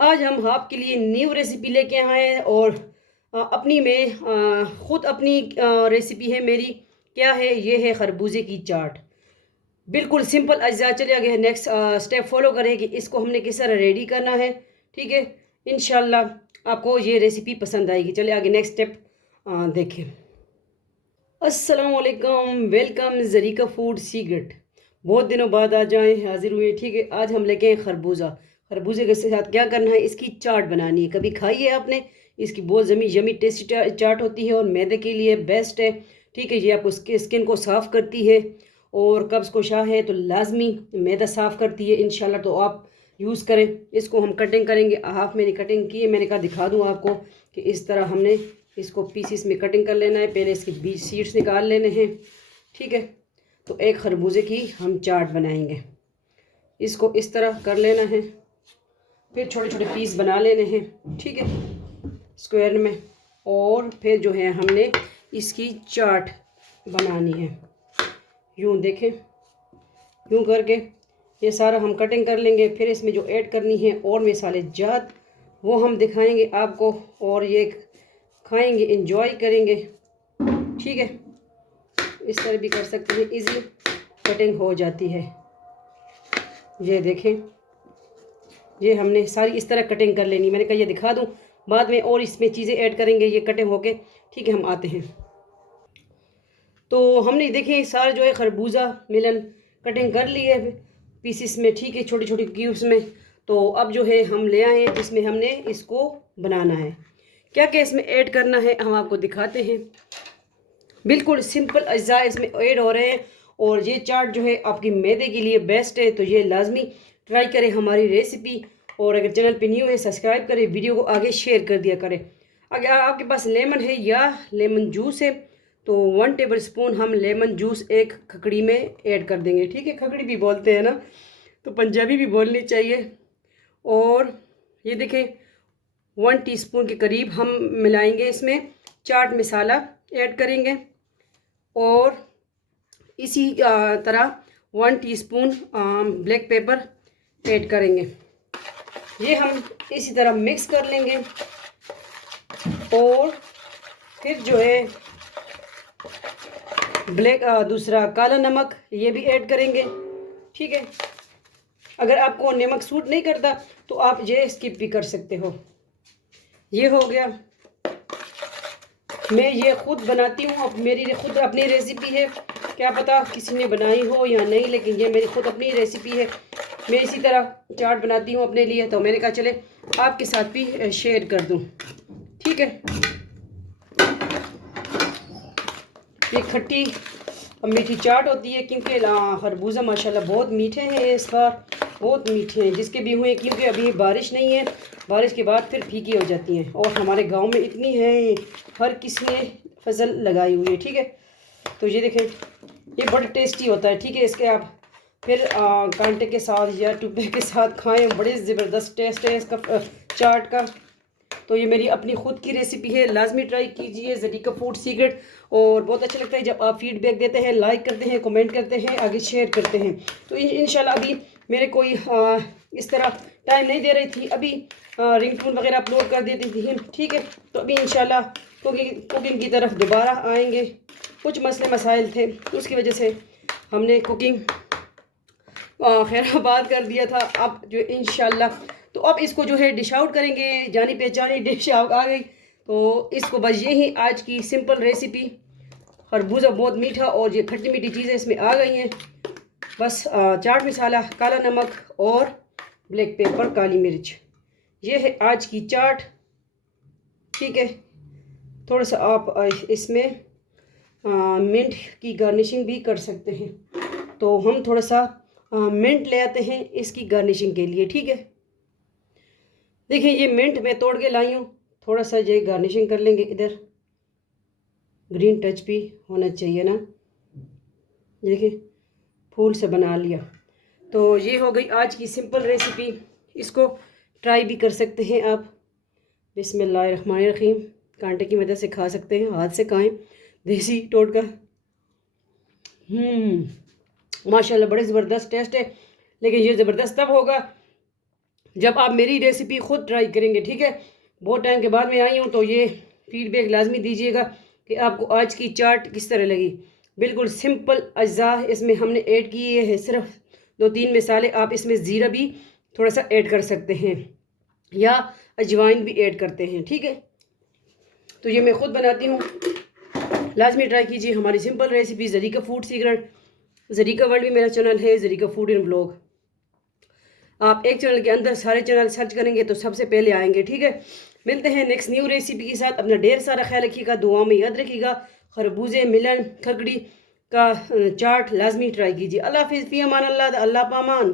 आज हम आपके लिए न्यू रेसिपी लेके आए हैं और अपनी में ख़ुद अपनी रेसिपी है मेरी। क्या है? ये है खरबूजे की चाट। बिल्कुल सिंपल अज्जा। चलिए आगे नेक्स्ट स्टेप फॉलो करें कि इसको हमने किस तरह रेडी करना है। ठीक है, इंशाल्लाह आपको ये रेसिपी पसंद आएगी। चलिए आगे नेक्स्ट स्टेप देखें। अस्सलाम वालेकुम, वेलकम ज़रीका फूड सीक्रेट। बहुत दिनों बाद आज आए हाजिर हुए। ठीक है, आज हम लेके हैं खरबूजा। खरबूजे के साथ क्या करना है, इसकी चाट बनानी है। कभी खाई है आपने? इसकी बहुत यमी टेस्टी चाट होती है और मैदे के लिए बेस्ट है। ठीक है, ये आपको स्किन को साफ़ करती है और कब्ज़ कोशा है तो लाजमी मैदा साफ़ करती है। इंशाल्लाह तो आप यूज़ करें। इसको हम कटिंग करेंगे। हाफ मैंने कटिंग की है, मैंने कहा दिखा दूँ आपको कि इस तरह हमने इसको पीसीस में कटिंग कर लेना है। पहले इसके बीच सीड्स निकाल लेने हैं। ठीक है, तो एक खरबूजे की हम चाट बनाएंगे। इसको इस तरह कर लेना है, फिर छोटे छोटे पीस बना लेने हैं। ठीक है, स्क्वायर में। और फिर जो है हमने इसकी चाट बनानी है। यूँ देखें, यूँ करके ये सारा हम कटिंग कर लेंगे। फिर इसमें जो ऐड करनी है और मसाले जात वो हम दिखाएंगे आपको और ये खाएंगे, इंजॉय करेंगे। ठीक है, इस तरह भी कर सकते हैं, इजी कटिंग हो जाती है। ये देखें, ये हमने सारी इस तरह कटिंग कर लेनी। मैंने कहा ये दिखा दूं, बाद में और इसमें चीज़ें ऐड करेंगे ये कटिंग होके। ठीक है, हम आते हैं। तो हमने देखें सारा जो है खरबूजा मिलन कटिंग कर ली है पीसीस में। ठीक है, छोटी छोटी क्यूब्स में। तो अब जो है हम ले आए हैं जिसमें हमने इसको बनाना है। क्या क्या इसमें ऐड करना है हम आपको दिखाते हैं। बिल्कुल सिंपल अज्जा इसमें ऐड हो रहे हैं और ये चाट जो है आपकी मैदे के लिए बेस्ट है। तो ये लाजमी ट्राई करें हमारी रेसिपी। और अगर चैनल पे न्यू है सब्सक्राइब करें, वीडियो को आगे शेयर कर दिया करें। अगर आपके पास लेमन है या लेमन जूस है तो 1 टेबल स्पून हम लेमन जूस एक खकड़ी में ऐड कर देंगे। ठीक है, खकड़ी भी बोलते हैं ना, तो पंजाबी भी बोलनी चाहिए। और ये देखें 1 टीस्पून के करीब हम मिलाएंगे, इसमें चाट मसाला ऐड करेंगे। और इसी तरह 1 टीस्पून ब्लैक पेपर ऐड करेंगे। ये हम इसी तरह मिक्स कर लेंगे। और फिर जो है दूसरा काला नमक ये भी ऐड करेंगे। ठीक है, अगर आपको नमक सूट नहीं करता तो आप ये स्किप भी कर सकते हो। ये हो गया। मैं ये खुद बनाती हूँ, अब मेरी खुद अपनी रेसिपी है। क्या पता किसी ने बनाई हो या नहीं, लेकिन ये मेरी खुद अपनी रेसिपी है। मैं इसी तरह चाट बनाती हूँ अपने लिए, तो मैंने कहा चले आपके साथ भी शेयर कर दूँ। ठीक है, ये खट्टी मीठी चाट होती है क्योंकि खरबूजा माशाल्लाह बहुत मीठे हैं इस बार, बहुत मीठे हैं जिसके भी हुए। क्योंकि अभी बारिश नहीं है, बारिश के बाद फिर फीकी हो जाती हैं। और हमारे गांव में इतनी है, हर किसी ने फसल लगाई हुई है। ठीक है, तो ये देखें, ये बड़ा टेस्टी होता है। ठीक है, इसके आप फिर कांटे के साथ या टुब्बे के साथ खाएं, बड़े ज़बरदस्त टेस्ट है इसका चाट का। तो ये मेरी अपनी खुद की रेसिपी है, लाजमी ट्राई कीजिए, ज़रीका फूड सीक्रेट। और बहुत अच्छा लगता है जब आप फीडबैक देते हैं, लाइक करते हैं, कमेंट करते हैं, आगे शेयर करते हैं। तो इंशाल्लाह अभी मेरे कोई इस तरह टाइम नहीं दे रही थी, अभी रिंगटोन वगैरह अपलोड कर देती थी। ठीक है, तो अभी इंशाल्लाह कुकिंग की तरफ दोबारा आएंगे। कुछ मसले मसाइल थे, उसकी वजह से हमने कुकिंग खैराबाद कर दिया था। अब जो इंशाल्लाह तो अब इसको जो है डिश आउट करेंगे। जानी पहचानी डिश आउट आ गई। तो इसको बस यही आज की सिंपल रेसिपी। खरबूजा बहुत मीठा और ये खट्टी मीठी चीज़ें इसमें आ गई हैं। बस चाट मसाला, काला नमक और ब्लैक पेपर, काली मिर्च, ये है आज की चाट। ठीक है, थोड़ा सा आप इसमें मिंट की गार्निशिंग भी कर सकते हैं। तो हम थोड़ा सा मिंट ले आते हैं इसकी गार्निशिंग के लिए। ठीक है, देखिए ये मिंट मैं तोड़ के लाई हूँ। थोड़ा सा ये गार्निशिंग कर लेंगे, इधर ग्रीन टच भी होना चाहिए ना। देखिए फूल से बना लिया। तो ये हो गई आज की सिंपल रेसिपी। इसको ट्राई भी कर सकते हैं आप। बिस्मिल्लाहिर्रहमानिर्रहीम। कांटे की मदद से खा सकते हैं, हाथ से खाएं, देसी टोटका। माशाल्लाह बड़े ज़बरदस्त टेस्ट है। लेकिन ये ज़बरदस्त तब होगा जब आप मेरी रेसिपी ख़ुद ट्राई करेंगे, ठीक है, बहुत टाइम के बाद में आई हूँ, तो ये फीडबैक लाजमी दीजिएगा कि आपको आज की चाट किस तरह लगी। बिल्कुल सिंपल अज्जा इसमें हमने ऐड किए हैं, सिर्फ 2-3 मसाले। आप इसमें ज़ीरा भी थोड़ा सा ऐड कर सकते हैं या अजवाइन भी ऐड करते हैं, ठीक है। तो ये मैं ख़ुद बनाती हूँ, लाजमी ट्राई कीजिए हमारी simple recipe. Zarika food secret, Zarika world भी मेरा चैनल है, ज़रीका फूड एंड ब्लॉग। आप एक चैनल के अंदर सारे चैनल सर्च करेंगे तो सबसे पहले आएंगे, ठीक है। मिलते हैं नेक्स्ट न्यू रेसिपी के साथ। अपना ढेर सारा ख्याल रखिएगा, दुआ में याद रखिएगा। खरबूजे, मिलन, खकड़ी का चाट लाजमी ट्राई कीजिए। अल्लाह हाफिज़, फ़ी अमान अल्लाह, अल्लाह पामान।